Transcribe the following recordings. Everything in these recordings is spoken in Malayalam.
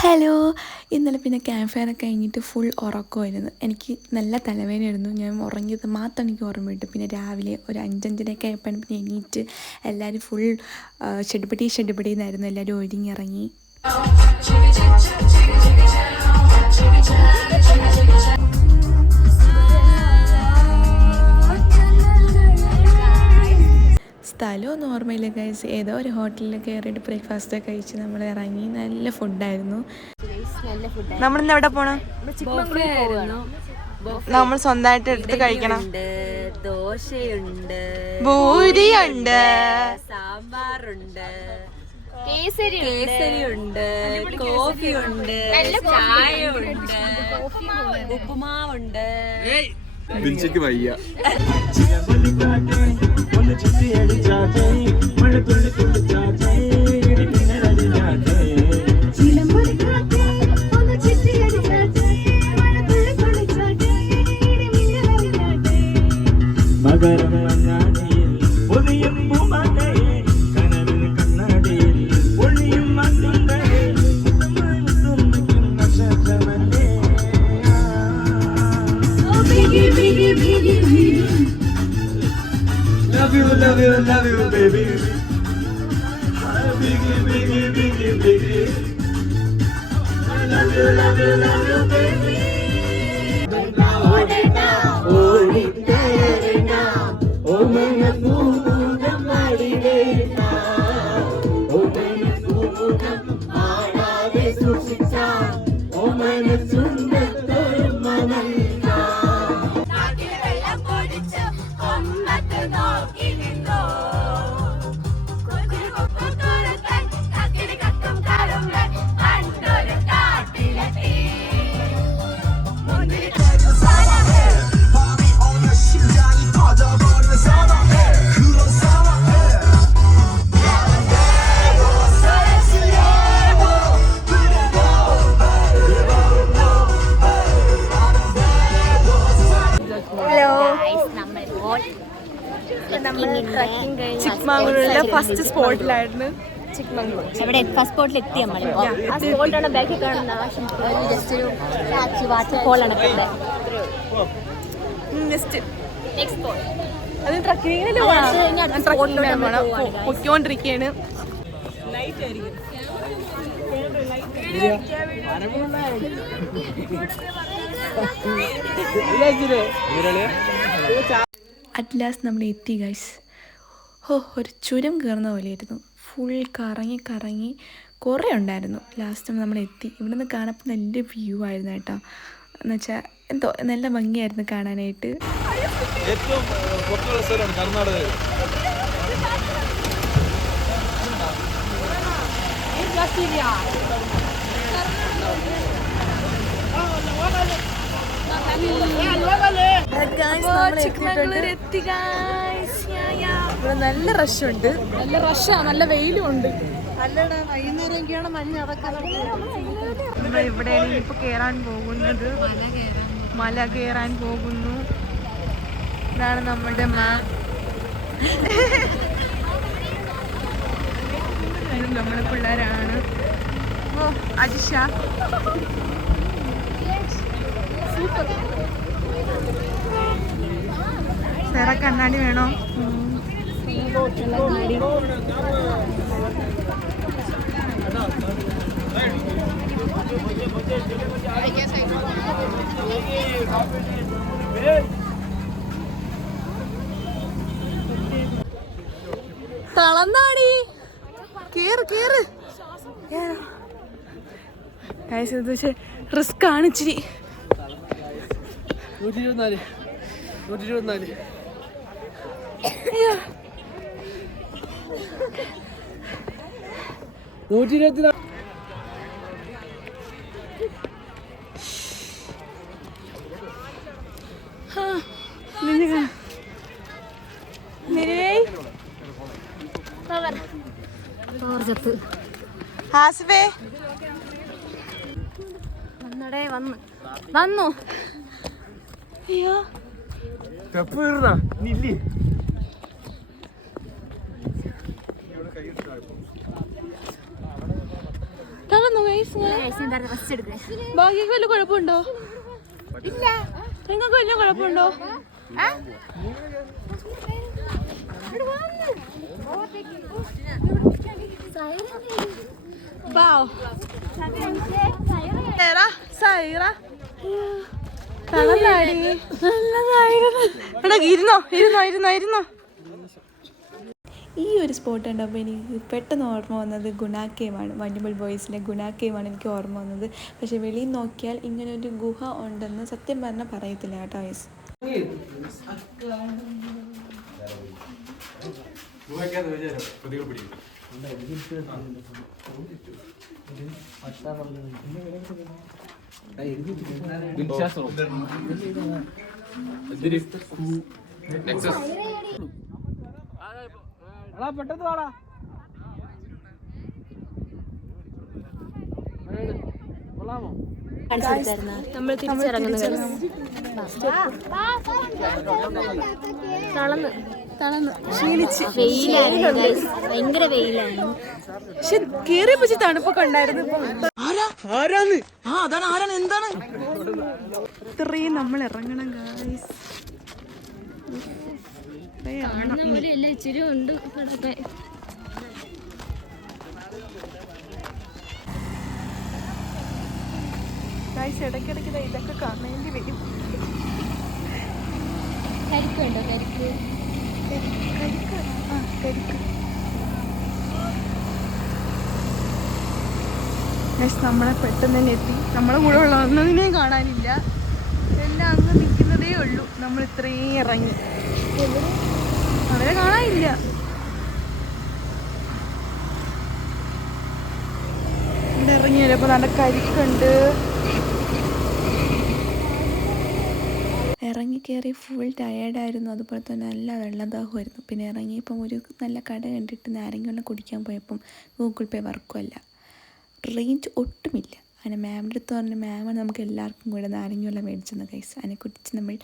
ഹലോ, ഇന്നലെ പിന്നെ ക്യാമ്പ് ഫയർ കഴിഞ്ഞിട്ട് ഫുൾ ഉറക്കമായിരുന്നു. എനിക്ക് നല്ല തലവേദനയായിരുന്നു. ഞാൻ ഉറങ്ങിയത് മാത്രം എനിക്ക് ഓർമ്മ കിട്ടും. പിന്നെ രാവിലെ ഒരു 5-5:30 ആയപ്പോൾ പിന്നെ എണീറ്റ് എല്ലാവരും ഫുൾ ഷെഡ്പടി എന്നായിരുന്നു. എല്ലാവരും ഒരുങ്ങിറങ്ങി. സ്ഥലമൊന്നും ഓർമ്മയില്ല ഗൈസ്. ഏതോ ഒരു ഹോട്ടലിൽ കയറിയിട്ട് ബ്രേക്ക്ഫാസ്റ്റൊക്കെ കഴിച്ച് നമ്മൾ ഇറങ്ങി. നല്ല ഫുഡായിരുന്നു. നമ്മളിന്ന് എവിടെ പോണം? നമ്മൾ സ്വന്തമായിട്ട് എടുത്ത് കഴിക്കണം. ദോശയുണ്ട്, ഭൂരിയുണ്ട്, സാമ്പാറുണ്ട്, കേസരിയുണ്ട്, കോഫിയുണ്ട്, ചായയുണ്ട്, ഉപ്പുമാവുണ്ട്. ബിൻസിക്ക് വയ്യ. Love you, baby. Biggie, biggie, biggie, biggie. Love you, baby. ചിക്ക്മംഗ്ലൂരിലെ ഫസ്റ്റ് സ്പോട്ടിലായിരുന്നു. അവിടെ ഫസ്റ്റ് സ്പോട്ടിൽ എത്തി നമ്മൾ. ആ സ്പോട്ടാണ് ബാക്കിൽ കാണുന്ന ജസ്റ്റ് ഒരു വാട്ടർ ഫോളാണ്. അത് ട്രക്കിങ്ങിന് പൊയ്ക്കൊണ്ടിരിക്കുകയാണ്. അറ്റ് ലാസ്റ്റ് നമ്മൾ എത്തി ഗൈസ്. ഒരു ചുരം കയറുന്ന പോലെയായിരുന്നു. ഫുൾ കറങ്ങി കുറേ ഉണ്ടായിരുന്നു. ലാസ്റ്റ് നമ്മൾ എത്തി. ഇവിടെ നിന്ന് കാണപ്പോൾ നല്ല വ്യൂ ആയിരുന്നു കേട്ടോ. എന്നുവെച്ചാൽ എന്തോ നല്ല ഭംഗിയായിരുന്നു കാണാനായിട്ട്. ഏറ്റവും പൊക്കമുള്ള സ്ഥലമാണ് കർണാടക. ഇവിടെ നല്ല റഷുണ്ട്. നല്ല റഷാണ്. നല്ല വെയിലും ഉണ്ട്. നമ്മൾ ഇവിടെയാണ് ഇപ്പൊ കേറാൻ പോകുന്നത്. മല കയറാൻ പോകുന്നു. ഇതാണ് നമ്മുടെ നമ്മുടെ പിള്ളേരാണ്. ഓ അജിഷ സൂപ്പർ. വേറെ കണ്ണാടി വേണോ? തളന്നാടി കേറ് റിസ്ക് ആണ് ഇച്ചിരി. 124 ഹാസിബേ വന്നു അയ്യോ തളർന്നു ഭാഗ്യക്ക് വല്ല കുഴപ്പമുണ്ടോ? ഇല്ല. നിങ്ങൾക്ക് വല്ല കുഴപ്പമുണ്ടോ? ഇരുന്നോ. ഈ ഒരു സ്പോട്ട് കണ്ടപ്പോൾ എനിക്ക് പെട്ടെന്ന് ഓർമ്മ വന്നത് ഗുണാക്കേവാണ്. മഞ്ഞുമൽ ബോയ്സിലെ ഗുണാക്കേവാണ് എനിക്ക് ഓർമ്മ വന്നത്. പക്ഷെ വെളിയിൽ നോക്കിയാൽ ഇങ്ങനെ ഒരു ഗുഹ ഉണ്ടെന്ന് സത്യം പറഞ്ഞാൽ പറയത്തില്ല കേട്ടോ വയസ്സ്. പെട്ടെന്ന് വാടാ. കൊള്ളാമോ? നമ്മൾ തിരിച്ചിറങ്ങുന്നത് തളർന്ന് ക്ഷീണിച്ച് വെയിലായിരുന്നു, ഭയങ്കര വെയിലാണ്. പക്ഷെ കേറിയ പറ്റി തണുപ്പൊക്കെ ഉണ്ടായിരുന്നു. എന്താണ് ഇത്രയും നമ്മൾ ഇറങ്ങണം ഗായ്സ്. ഇച്ചിരി ഉണ്ട് ഗായ്സ് ഇടയ്ക്കിടയ്ക്ക് ഇതൊക്കെ കാണേണ്ടി വരും. കരിക്കുണ്ടോ? കരിക്ക് നമ്മളെ പെട്ടെന്ന് തന്നെ എത്തി. നമ്മളെ കൂടെ ഉള്ള ഒന്നിനെയും കാണാനില്ല. എല്ലാം അങ്ങ് നിൽക്കുന്നതേ ഉള്ളൂ. നമ്മൾ ഇത്രയും ഇറങ്ങി അവരെ കാണാനില്ല. ഇവിടെ ഇറങ്ങി വരുമ്പോൾ നല്ല കരിക്കുണ്ട്. ഇറങ്ങി കയറി ഫുൾ ടയേർഡായിരുന്നു. അതുപോലെ തന്നെ നല്ല വെള്ളദാഹമായിരുന്നു. പിന്നെ ഇറങ്ങിയപ്പം ഒരു നല്ല കട കണ്ടിട്ട് നാരങ്ങ കുടിക്കാൻ പോയപ്പം ഗൂഗിൾ പേ വർക്കുമല്ല, റേഞ്ച് ഒട്ടുമില്ല. അങ്ങനെ മാമിൻ്റെ അടുത്ത് പറഞ്ഞ് മാമാണ് നമുക്ക് എല്ലാവർക്കും കൂടെ നാരങ്ങ മേടിച്ചെന്ന് കൈസ്. അതിനെ കുടിച്ച് നമ്മൾ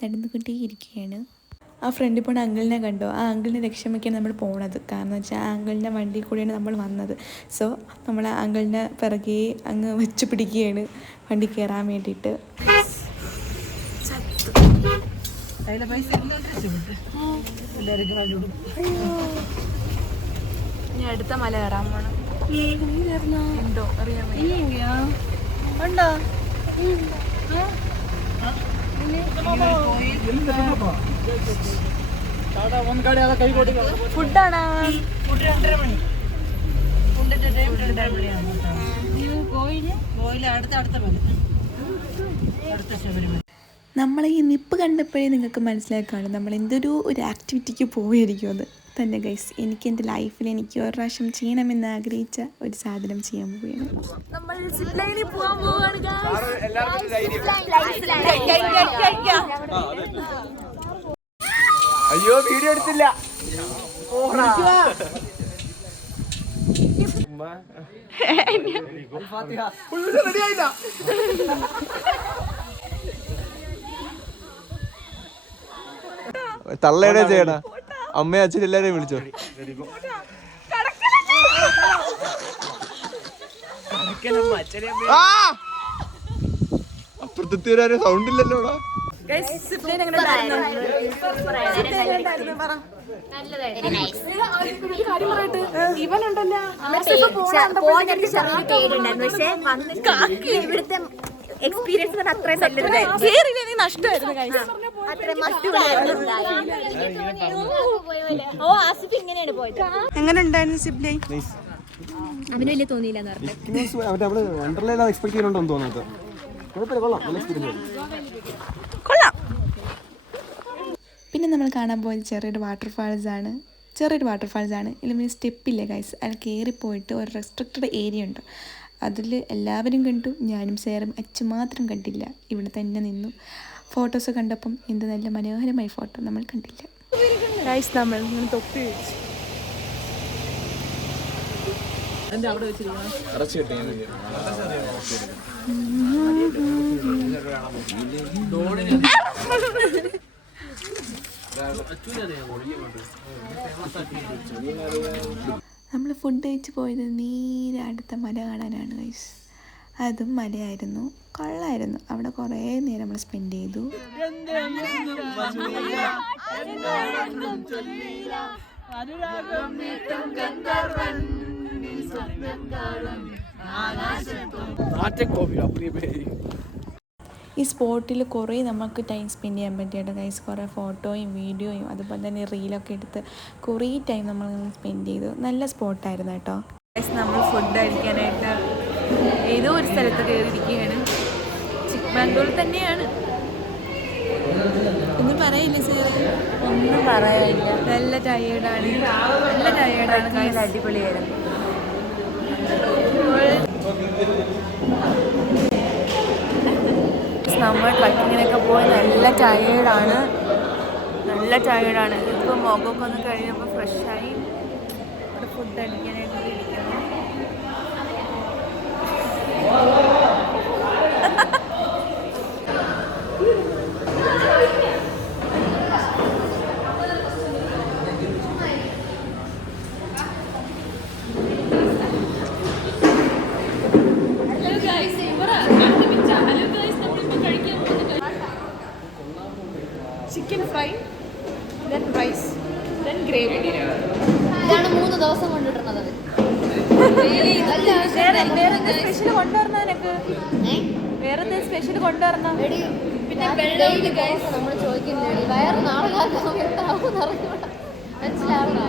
നടന്നുകൊണ്ടേയിരിക്കുകയാണ്. ആ ഫ്രണ്ടിൽ പോണ അങ്കിളിനെ കണ്ടോ? ആ അങ്കിളിനെ ലക്ഷ്യം വയ്ക്കാൻ നമ്മൾ പോണത്. കാരണം വെച്ചാൽ ആ അങ്കിളിൻ്റെ വണ്ടിയിൽ കൂടെയാണ് നമ്മൾ വന്നത്. സോ നമ്മൾ ആ അങ്കിളിനെ പിറകെ അങ്ങ് വെച്ച് പിടിക്കുകയാണ് വണ്ടി കയറാൻ വേണ്ടിയിട്ട്. ഇനി അടുത്ത മല കയറാൻ പോണം. ഉണ്ടോ അറിയാൻ ഉണ്ടോ? ഫുഡാണോ? നമ്മളെ ഈ നിപ്പ് കണ്ടപ്പോഴേ നിങ്ങൾക്ക് മനസ്സിലായി കാണും നമ്മൾ എന്തൊരു ആക്ടിവിറ്റിക്ക് പോവുകയായിരിക്കും. അത് തന്നെ ഗൈസ്, എനിക്ക് എൻ്റെ ലൈഫിൽ എനിക്ക് ഒരു പ്രാവശ്യം ചെയ്യണമെന്ന് ആഗ്രഹിച്ച ഒരു സാധനം ചെയ്യാൻ പോവുകയാണ്. നമ്മൾ സിപ്പ് ലൈനിൽ പോകാൻ പോവുകയാണ്. അയ്യോ വീഡിയോ എടുത്തില്ല. തള്ളയുടെ ചെയ്യണ അമ്മയും അച്ഛനും എല്ലാരെയും വിളിച്ചോ. അപ്പുറത്തെ സൗണ്ട് ഇല്ലല്ലോടാ. ഇവിടുത്തെ എക്സ്പീരിയൻസ് അത്രയും നഷ്ടമായിരുന്നു. ഇങ്ങനെയാണ് പോയത്. എങ്ങനെ ഉണ്ടായിരുന്നു സിപ്പ് ലൈൻ? അവന് വലിയ തോന്നിയില്ലെന്ന് പറഞ്ഞു. കൊള്ളാം. പിന്നെ നമ്മൾ കാണാൻ പോയത് ചെറിയൊരു വാട്ടർഫാൾസ് ആണ്. ഇതിൽ പിന്നെ സ്റ്റെപ്പില്ലേ ഗൈസ്, അതിൽ കയറിപ്പോയിട്ട് ഒരു റെസ്ട്രിക്റ്റഡ് ഏരിയ ഉണ്ട്. അതിൽ എല്ലാവരും കണ്ടു, ഞാനും സേറും അച്ഛൻ മാത്രം കണ്ടില്ല. ഇവിടെ തന്നെ നിന്നു. ഫോട്ടോസ് കണ്ടപ്പം എന്ത് നല്ല മനോഹരമായ ഫോട്ടോ നമ്മൾ കണ്ടില്ല ഗൈസ്. നമ്മൾ തൊപ്പി വെച്ചു. നമ്മൾ ഫുഡ് കഴിച്ച് പോയത് നേരെ അടുത്ത മല കാണാനാണ് ഗൈസ്. അതും മലയായിരുന്നു, കൊള്ളായിരുന്നു. അവിടെ കുറേ നേരം നമ്മൾ സ്പെൻഡ് ചെയ്തു. ഈ സ്പോട്ടിൽ കുറേ നമുക്ക് ടൈം സ്പെൻഡ് ചെയ്യാൻ പറ്റിയിട്ട് ഗൈസ്. കുറേ ഫോട്ടോയും വീഡിയോയും അതുപോലെ തന്നെ റീലൊക്കെ എടുത്ത് കുറേ ടൈം നമ്മൾ സ്പെൻഡ് ചെയ്തു. നല്ല സ്പോട്ടായിരുന്നു കേട്ടോ ഗൈസ്. നമ്മൾ ഫുഡ് കഴിക്കാനായിട്ട് ഏതോ ഒരു സ്ഥലത്ത് കയറിയിരിക്കുകയാണ്. ചിക്ക്മാംഗ്ലൂർ തന്നെയാണ്. ഒന്നും പറയില്ല സാർ, ഒന്നും പറയാനില്ല. നല്ല ടയേർഡാണ്, നല്ല ടയേർഡാണ് ഗൈസ്. അടിപൊളിയായിരുന്നു. നമ്മൾ ട്രക്കിങ്ങിനൊക്കെ പോയി നല്ല ടയേർഡാണ്, നല്ല ടയേർഡാണ്. ഇപ്പോൾ മുഖമൊക്കെ ഒന്ന് കഴിഞ്ഞപ്പോൾ ഫ്രഷായി ഒരു ഫുഡ് അടിക്കാനായിട്ട് ഇരിക്കുന്നു. Chicken fry, then rice, then gravy. ഇതാണ് 3 ദിവസം കൊണ്ടിട്ടുള്ളത്. വേറെ സ്പെഷ്യൽ കൊണ്ടുവരണക്ക്, വേറെ സ്പെഷ്യൽ കൊണ്ടുവരണം. പിന്നെ വെള്ളം നമ്മൾ ചോദിക്കുന്നില്ല, വയറ് നാളെ മനസ്സിലാവുക.